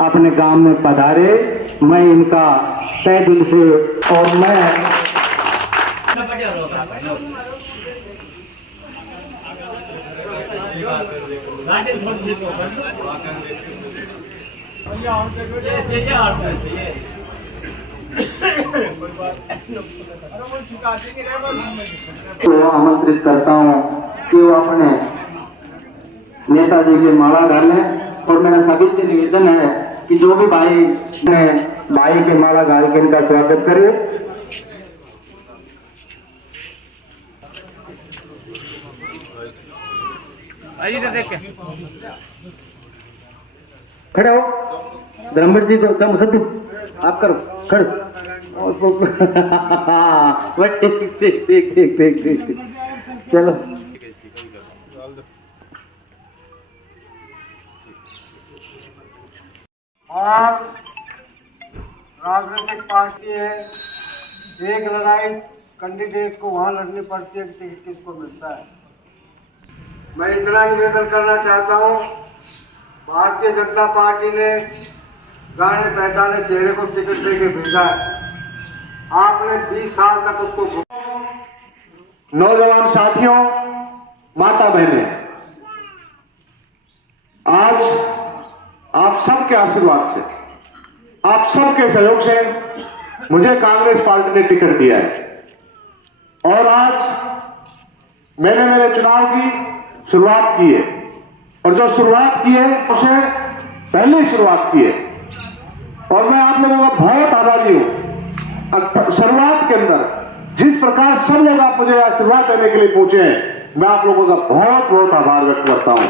अपने गांव में पधारे। मैं इनका तहे दिल से और मैं तो आमंत्रित करता हूँ कि वो अपने नेताजी की माला डालें और मेरा सभी से निवेदन है कि जो भी भाई के माला डाल के इनका स्वागत करे। खड़े हो धर्मवीर जी, तो सत्य आप करो खड़े। बस ठीक ठीक ठीक ठीक ठीक चलो। और राजनीतिक पार्टी है, एक लड़ाई कैंडिडेट को वहां लड़नी पड़ती है कि टिकट किसको मिलता है। मैं इतना निवेदन करना चाहता हूं, भारतीय जनता पार्टी ने जाने पहचाने चेहरे को टिकट देके भेजा है। आपने 20 साल तक उसको। नौजवान साथियों, माता बहनें, आज आप सबके आशीर्वाद से, आप सबके सहयोग से मुझे कांग्रेस पार्टी ने टिकट दिया है और आज मैंने मेरे चुनाव की शुरुआत की है और जो शुरुआत की है उसे पहले शुरुआत की है और मैं आप लोगों का बहुत आभारी हूं। शुरुआत के अंदर जिस प्रकार सब लोग आप मुझे आशीर्वाद देने के लिए पहुंचे हैं, मैं आप लोगों का बहुत बहुत आभार व्यक्त करता हूं।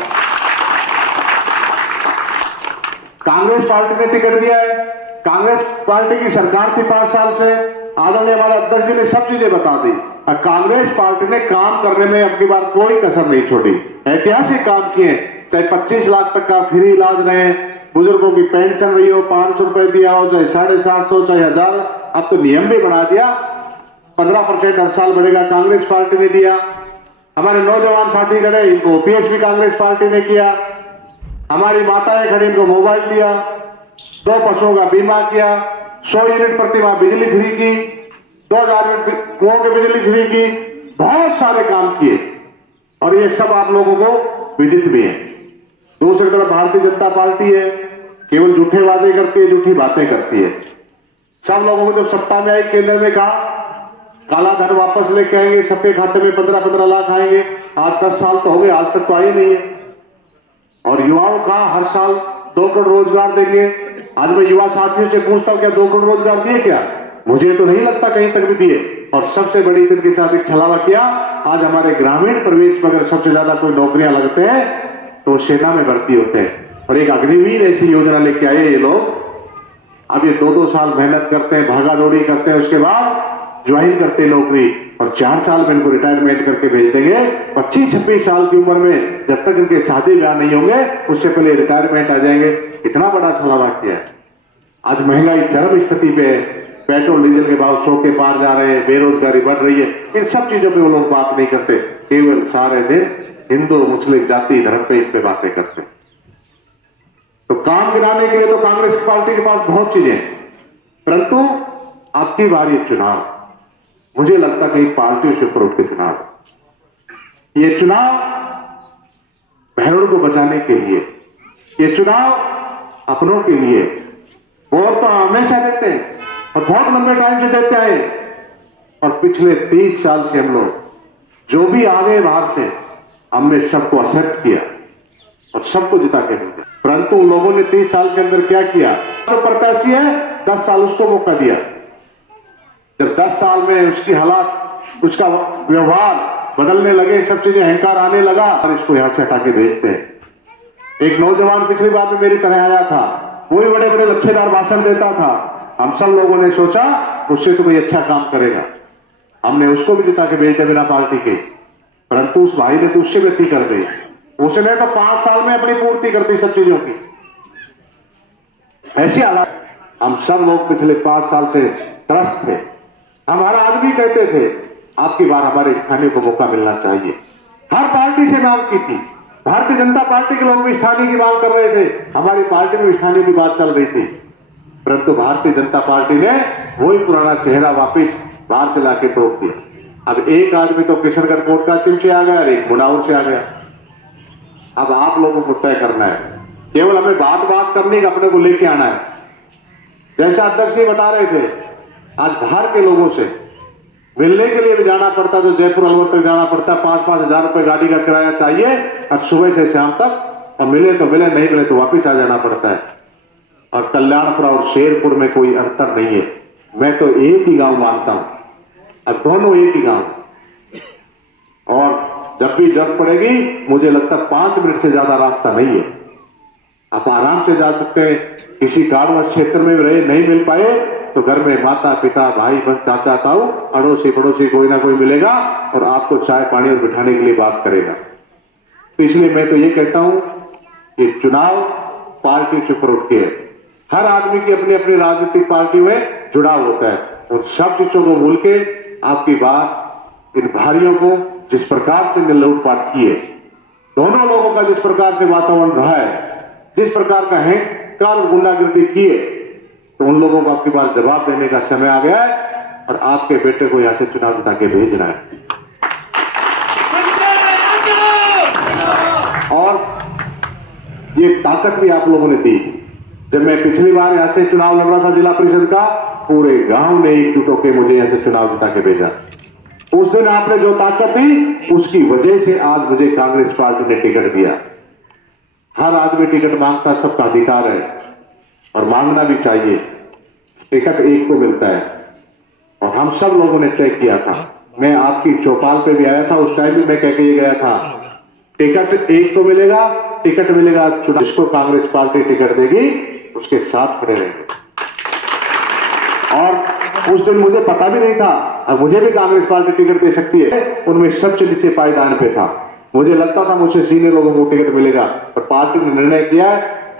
कांग्रेस पार्टी ने टिकट दिया है, कांग्रेस पार्टी की सरकार थी 5 साल से, आदरणीय हमारे अध्यक्ष जी ने सब चीजें बता दी और कांग्रेस पार्टी ने काम करने में अब की बार कोई कसर नहीं छोड़ी। ऐतिहासिक काम किए, चाहे 25 लाख तक का फ्री इलाज रहे, बुजुर्गों की पेंशन रही हो, 500 रुपए दिया हो, चाहे 750, चाहे 1000, अब तो नियम भी बढ़ा दिया, 15% हर साल बढ़ेगा, कांग्रेस पार्टी ने दिया। हमारे नौजवान साथी खड़े, इनको ओपीएस भी कांग्रेस पार्टी ने किया। हमारी माताएं खड़ी, इनको मोबाइल दिया, 2 पशुओं का बीमा किया, 100 यूनिट प्रति माह बिजली फ्री की, 2000 यूनिट कुओं की बिजली फ्री की, बहुत सारे काम किए और ये सब आप लोगों को विदित भी है। दूसरी तरफ भारतीय जनता पार्टी है, केवल झूठे वादे करती है, झूठी बातें करती है। सब लोगों को जब सत्ता में आई, केंद्र में कहा काला धन वापस लेके आएंगे, सबके खाते में 15-15 लाख आएंगे। आज 10 साल तो हो गए, आज तक तो आई नहीं है। और युवाओं का हर साल 2 करोड़ रोजगार देंगे। आज मैं युवा साथियों से पूछता हूं, क्या 2 करोड़ रोजगार दिए क्या? मुझे तो नहीं लगता कहीं तक भी दिए। और सबसे बड़ी दिन के साथ एक छलावा किया, आज हमारे ग्रामीण प्रदेश में अगर सबसे ज्यादा कोई नौकरियां लगते हैं तो सेना में भर्ती होते हैं और एक अग्निवीर ऐसी योजना लेके आए ये लोग। अब ये 2-2 साल मेहनत करते हैं, भागा दौड़ी करते हैं, उसके बाद ज्वाइन करते हैं नौकरी और 4 साल में इनको रिटायरमेंट करके भेज देंगे। 25-26 साल की उम्र में जब तक इनके शादी ब्याह नहीं होंगे उससे पहले रिटायरमेंट आ जाएंगे। इतना बड़ा छलावा किया है। आज महंगाई चरम स्थिति पे, पेट्रोल डीजल के भाव 100 के पार जा रहे हैं, बेरोजगारी बढ़ रही है, इन सब चीजों पे वो लोग बात नहीं करते, केवल सारे दिन हिंदू मुस्लिम जाति धर्म पे इन पे बातें करते। तो काम गिनाने के लिए तो कांग्रेस पार्टी के पास बहुत चीजें हैं, परंतु आपकी बारी चुनाव, मुझे लगता कि पार्टियों से ऊपर उठ के चुनाव, ये चुनाव बहनों को बचाने के लिए, ये चुनाव अपनों के लिए। वोट तो हमेशा देते हैं और बहुत लंबे टाइम से देते आए और पिछले 30 साल से हम लोग जो भी आ गए बाहर से, हमने सबको एक्सेप्ट किया और सबको जिता के भेजा। परंतु उन लोगों ने 30 साल के अंदर क्या किया? जो प्रत्याशी है 10 साल उसको मौका दिया। जब 10 साल में उसकी हालात, उसका व्यवहार बदलने लगे, सब चीजें अहंकार आने लगा और इसको यहां से हटा के भेजते हैं। एक नौजवान पिछली बार में मेरी तरह आया था, वो भी बड़े बड़े लच्छेदार भाषण देता था। हम सब लोगों ने सोचा उससे तो कोई अच्छा काम करेगा, हमने उसको भी जिता के भेज दिया बिना पार्टी के। परंतु उस भाई ने तो उससे वृद्धि कर दी, उसने तो 5 साल में अपनी पूर्ति कर दी सब चीजों की। ऐसी हालत हम सब लोग पिछले 5 साल से त्रस्त थे। हमारा आदमी कहते थे आपकी बार हमारे स्थानीय को मौका मिलना चाहिए। हर पार्टी से मांग की थी, भारतीय जनता पार्टी के लोग भी स्थानीय की मांग कर रहे थे, हमारी पार्टी में स्थानीय की बात चल रही थी, परंतु भारतीय जनता पार्टी ने वही पुराना चेहरा वापस बाहर से लाके तोप दिया। अब एक आदमी तो किशनगढ़ कोट कासिम से आ गया और एक मुनावर से आ गया। अब आप लोगों को तय करना है, केवल हमें बात करनी, अपने को लेके आना है। जैसा अध्यक्ष जी बता रहे थे, आज बाहर के लोगों से मिलने के लिए भी जाना पड़ता, तो जयपुर अलवर तक जाना पड़ता, 5-5 हजार रुपए गाड़ी का किराया चाहिए और सुबह से शाम तक, और मिले तो मिले, नहीं मिले तो वापिस आ जाना पड़ता है। और कल्याणपुर और शेरपुर में कोई अंतर नहीं है, मैं तो एक ही गांव मानता हूं, अब दोनों एक ही गांव। और जब भी जरूरत पड़ेगी, मुझे लगता है 5 मिनट से ज्यादा रास्ता नहीं है, आप आराम से जा सकते हैं। किसी कारणवश क्षेत्र में रहे, नहीं मिल पाए तो घर में माता पिता भाई बहन चाचा ताऊ अड़ोसी पड़ोसी कोई ना कोई मिलेगा और आपको चाय पानी और बिठाने के लिए बात करेगा। तो इसलिए मैं तो ये कहता हूं कि चुनाव पार्टी से ऊपर उठ के है, हर आदमी की अपनी अपनी राजनीतिक पार्टी में जुड़ाव होता है, और सब चीजों को भूल के आपकी बात इन भाइयों को जिस प्रकार से लूटपाट की है, दोनों लोगों का जिस प्रकार से वातावरण रहा है, जिस प्रकार का अहंकार और गुंडागर्दी की है, तो उन लोगों को आपकी बार जवाब देने का समय आ गया है और आपके बेटे को यहां से चुनाव जिता के भेजना है। और ये ताकत भी आप लोगों ने दी। जब मैं पिछली बार यहां से चुनाव लड़ रहा था जिला परिषद का, पूरे गांव ने एकजुट होकर मुझे यहां से चुनाव जिता के भेजा। उस दिन आपने जो ताकत दी, उसकी वजह से आज मुझे कांग्रेस पार्टी ने टिकट दिया। हर आदमी टिकट मांगता, सबका अधिकार है और मांगना भी चाहिए। टिकट एक को मिलता है और हम सब लोगों ने तय किया था। मैं आपकी चौपाल पे भी आया था, उस टाइम भी मैं कह के ये गया था, टिकट एक को मिलेगा, टिकट मिलेगा चुनाव, जिसको कांग्रेस पार्टी टिकट देगी उसके साथ खड़े रहेंगे। और उस दिन मुझे पता भी नहीं था, और मुझे भी कांग्रेस पार्टी टिकट दे सकती है, उनमें सबसे नीचे पायदान पे था। मुझे लगता था मुझसे सीनियर लोगों को टिकट मिलेगा, पर पार्टी ने निर्णय किया,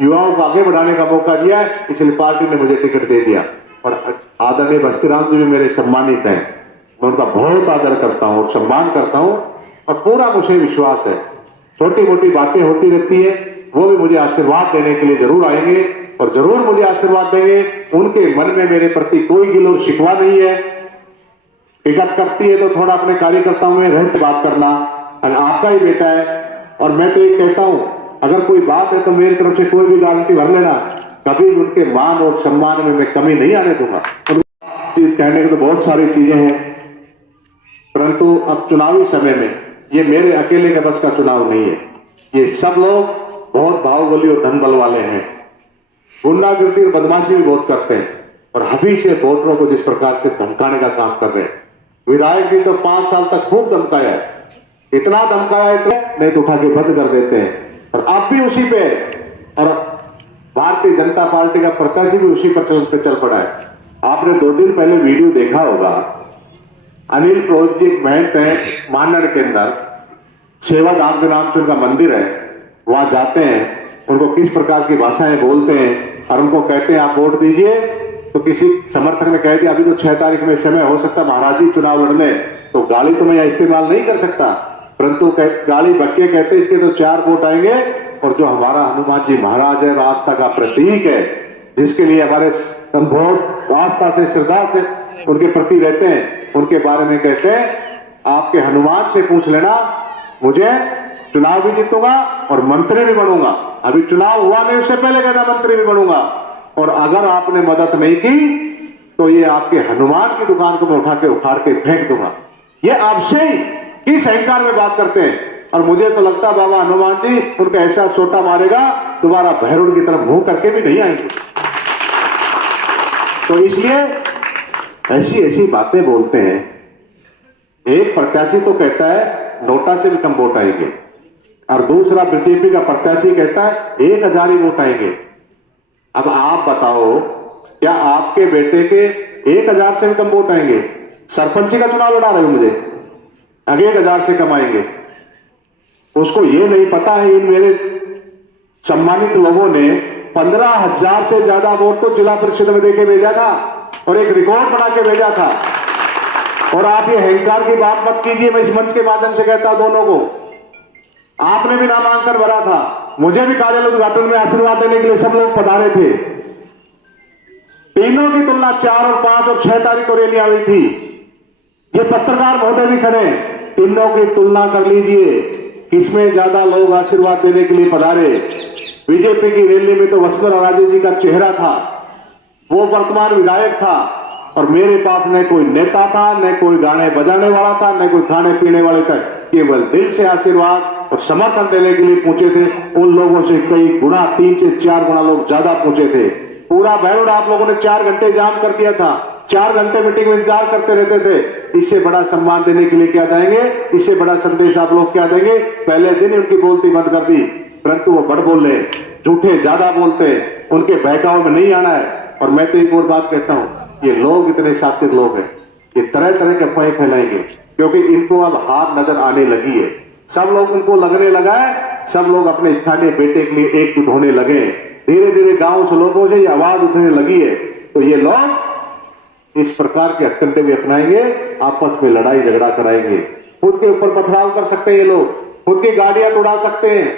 युवाओं को आगे बढ़ाने का मौका दिया, इसलिए पार्टी ने मुझे टिकट दे दिया। और आदरणीय बस्तीराम जी भी मेरे सम्मानित हैं, मैं उनका बहुत आदर करता हूं और सम्मान करता हूं, और पूरा मुझे विश्वास है छोटी मोटी बातें होती रहती है, वो भी मुझे आशीर्वाद देने के लिए जरूर आएंगे और जरूर मुझे आशीर्वाद देंगे। उनके मन में मेरे प्रति कोई गिल और शिकवा नहीं है। टिकट करती है तो थोड़ा अपने कार्यकर्ताओं में रहते बात करना, आपका ही बेटा है। और मैं तो ये कहता हूं, अगर कोई बात है तो मेरी तरफ से कोई भी गारंटी भर लेना, कभी उनके मान और सम्मान में मैं कमी नहीं आने दूंगा। चीज कहने की तो बहुत सारी चीजें हैं, परंतु अब चुनावी समय में ये मेरे अकेले के बस का चुनाव नहीं है। ये सब लोग बहुत बाहुबली और धन बल वाले हैं, गुंडागर्दी और बदमाशी भी बहुत करते हैं, और अभी से वोटरों को जिस प्रकार से धमकाने का काम कर रहे हैं। विधायक जी तो 5 साल तक खूब धमकाया है, इतना धमकाया है नहीं तो उठा के बंद कर देते हैं, और आप भी उसी पे, और भारतीय जनता पार्टी का प्रत्याशी भी उसी पर चल पड़ा है। आपने 2 दिन पहले वीडियो देखा होगा, अनिल प्रोहित जी एक महंत है मानड़ के अंदर, सेवाधाम के नाम से उनका मंदिर है, वहां जाते हैं, उनको किस प्रकार की भाषाएं बोलते हैं और उनको कहते हैं आप वोट दीजिए। तो किसी समर्थक ने कह दिया अभी तो 6 तारीख में समय हो सकता महाराज जी चुनाव लड़ ले, तो गाली तो मैं यहाँ इस्तेमाल नहीं कर सकता, परंतु गाली बक्के कहते इसके तो 4 वोट आएंगे, और जो हमारा हनुमान जी महाराज है, आस्था का प्रतीक है, जिसके लिए हमारे हम बहुत आस्था से श्रद्धा से उनके प्रति रहते हैं, उनके बारे में कहते हैं आपके हनुमान से पूछ लेना, मुझे चुनाव भी जीतूंगा और मंत्री भी बनूंगा। अभी चुनाव हुआ नहीं, उससे पहले कहता मंत्री भी बनूंगा, और अगर आपने मदद नहीं की तो ये आपके हनुमान की दुकान को मैं उठा के उखाड़ के फेंक दूंगा। ये आपसे ही किस अहंकार में बात करते हैं, और मुझे तो लगता बाबा हनुमान जी उनका ऐसा सोटा मारेगा दोबारा भैरुड़ की तरफ मुंह करके भी नहीं आएंगे। तो इसलिए ऐसी ऐसी बातें बोलते हैं। एक प्रत्याशी तो कहता है नोटा से भी कम वोट आएंगे, और दूसरा बीजेपी का प्रत्याशी कहता है 1000 ही वोट आएंगे। अब आप बताओ, क्या आपके बेटे के 1000 से भी कम वोट आएंगे? सरपंची का चुनाव लड़ा रहे हो मुझे, आगे 1000 से कम आएंगे। उसको ये नहीं पता है, इन मेरे सम्मानित लोगों ने 15,000 से ज्यादा वोट तो जिला परिषद में देके भेजा था, और एक रिकॉर्ड बना के भेजा था। और आप ये अहंकार की बात मत कीजिए, मैं इस मंच के माध्यम से कहता हूं दोनों को, आपने भी नामांकन भरा था, मुझे भी कार्यालय उद्घाटन में आशीर्वाद देने के लिए सब लोग पधारे थे। तीनों की तुलना 4 और 5 और 6 तारीख को रैलियां हुई थी। ये पत्रकार महोदय भी खड़े, तीनों की तुलना कर लीजिए, किसमें ज्यादा लोग आशीर्वाद देने के लिए पधारे। बीजेपी की रैली में तो वसुंधरा राजे जी का चेहरा था, वो वर्तमान विधायक था, और मेरे पास न कोई नेता था, न कोई गाने बजाने वाला था, न कोई खाने पीने वाले था। केवल दिल से आशीर्वाद और समर्थन देने के लिए पहुंचे थे। उन लोगों से कई गुना, 3 से 4 गुना लोग ज्यादा पहुंचे थे। पूरा बैरोड आप लोगों ने 4 घंटे जाम कर दिया था, 4 घंटे मीटिंग में इंतजार करते रहते थे। इससे बड़ा सम्मान देने के लिए क्या जाएंगे, इससे बड़ा संदेश आप लोग क्या देंगे। पहले दिन उनकी बोलती बंद कर दी, परंतु वो बड़ बोल रहे, झूठे ज्यादा बोलते, उनके बहकाव में नहीं आना है। और मैं तो एक और बात कहता हूं, ये लोग इतने सात्विक लोग हैं, ये तरह तरह के अफवाहें फैलाएंगे, क्योंकि इनको अब हार नजर आने लगी है। सब लोग उनको लगने लगा है, सब लोग अपने स्थानीय बेटे के लिए एकजुट होने लगे। धीरे धीरे गांव से लोगों से ये आवाज उठने लगी है। तो ये लोग इस प्रकार के हथकंडे भी अपनाएंगे, आपस में लड़ाई झगड़ा कराएंगे, खुद के ऊपर पथराव कर सकते हैं ये लोग, खुद की गाड़ियां तोड़ा सकते हैं,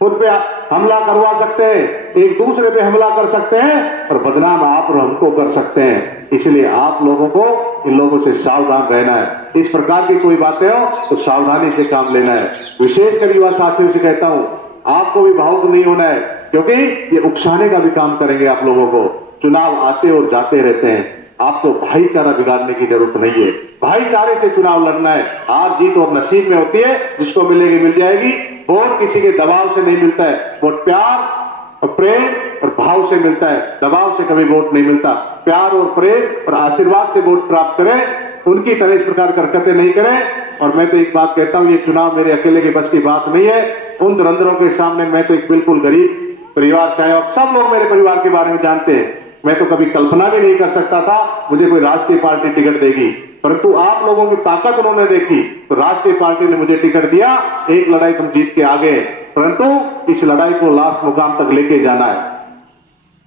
खुद पे हमला करवा सकते हैं, एक दूसरे पे हमला कर सकते हैं, और बदनाम आप और हमको कर सकते हैं। इसलिए आप लोगों को इन लोगों से सावधान रहना है। इस प्रकार की कोई बातें हो तो सावधानी से काम लेना है। विशेषकर युवा साथियों से कहता हूं, आपको भी भावुक नहीं होना है, क्योंकि ये उकसाने का भी काम करेंगे आप लोगों को। चुनाव आते और जाते रहते हैं, आपको भाईचारा बिगाड़ने की जरूरत नहीं है। भाईचारे से चुनाव लड़ना है। हार जीत और नसीब में होती है, जिसको मिलेगी मिल जाएगी। वोट किसी के दबाव से नहीं मिलता है, वोट प्यार और प्रेम और भाव से मिलता है। दबाव से कभी वोट नहीं मिलता। प्यार और प्रेम और आशीर्वाद से वोट प्राप्त करें, उनकी तरह इस प्रकार हरकतें नहीं करें। और मैं तो एक बात कहता हूं, ये चुनाव मेरे अकेले के बस की बात नहीं है। उन धुरंधरों के सामने मैं तो एक बिल्कुल गरीब परिवार से आया, आप सब लोग मेरे परिवार के बारे में जानते हैं। मैं तो कभी कल्पना भी नहीं कर सकता था मुझे कोई राष्ट्रीय पार्टी टिकट देगी, परंतु आप लोगों की ताकत उन्होंने देखी तो राष्ट्रीय पार्टी ने मुझे टिकट दिया। एक लड़ाई तुम जीत के आ गए, परंतु इस लड़ाई को लास्ट मुकाम तक लेके जाना है।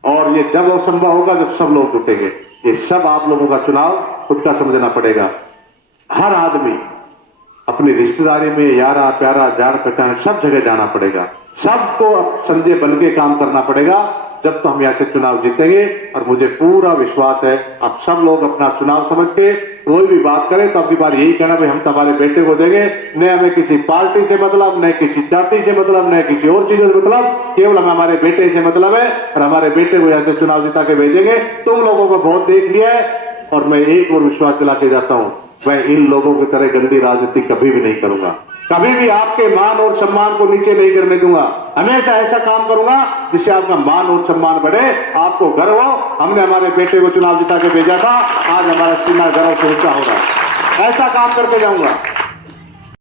और ये जब संभव होगा जब सब लोग जुटेंगे। ये सब आप लोगों का चुनाव खुद का समझना पड़ेगा। हर आदमी अपनी रिश्तेदारी में यारा प्यारा जान पहचान सब जगह जाना पड़ेगा। सबको अब संजय बन के काम करना पड़ेगा, जब तो हम यहाँ से चुनाव जीतेंगे। और मुझे पूरा विश्वास है आप सब लोग अपना चुनाव समझ के कोई भी बात करें तो अपनी बार यही कहना भाई हम तुम्हारे बेटे को देंगे, न हमें किसी पार्टी से मतलब, न किसी जाति से मतलब, न किसी और चीजों से मतलब, केवल हमें हमारे बेटे से मतलब है। और हमारे बेटे को यहाँ से चुनाव जिता के भेजेंगे। तुम लोगों को वोट देख लिया है, और मैं एक और विश्वास दिला के जाता हूँ, मैं इन लोगों की तरह गंदी राजनीति कभी भी नहीं करूंगा। कभी भी आपके मान और सम्मान को नीचे नहीं करने दूंगा। हमेशा ऐसा काम करूंगा जिससे आपका मान और सम्मान बढ़े, आपको गर्व हो हमने हमारे बेटे को चुनाव जिता के भेजा था, आज हमारा सीना गर्व से ऊंचा हो रहा है। ऐसा काम करके जाऊंगा।